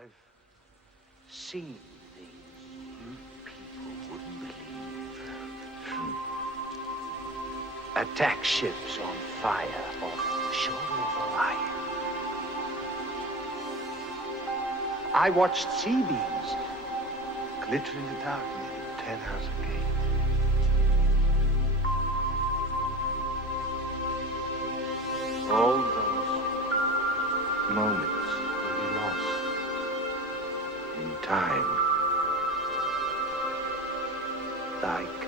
I've seen things you people wouldn't believe. Attack ships on fire off the shoulder of Orion. I watched C-beams glitter in the dark near the 10-house gate. All those moments will be lost in time, like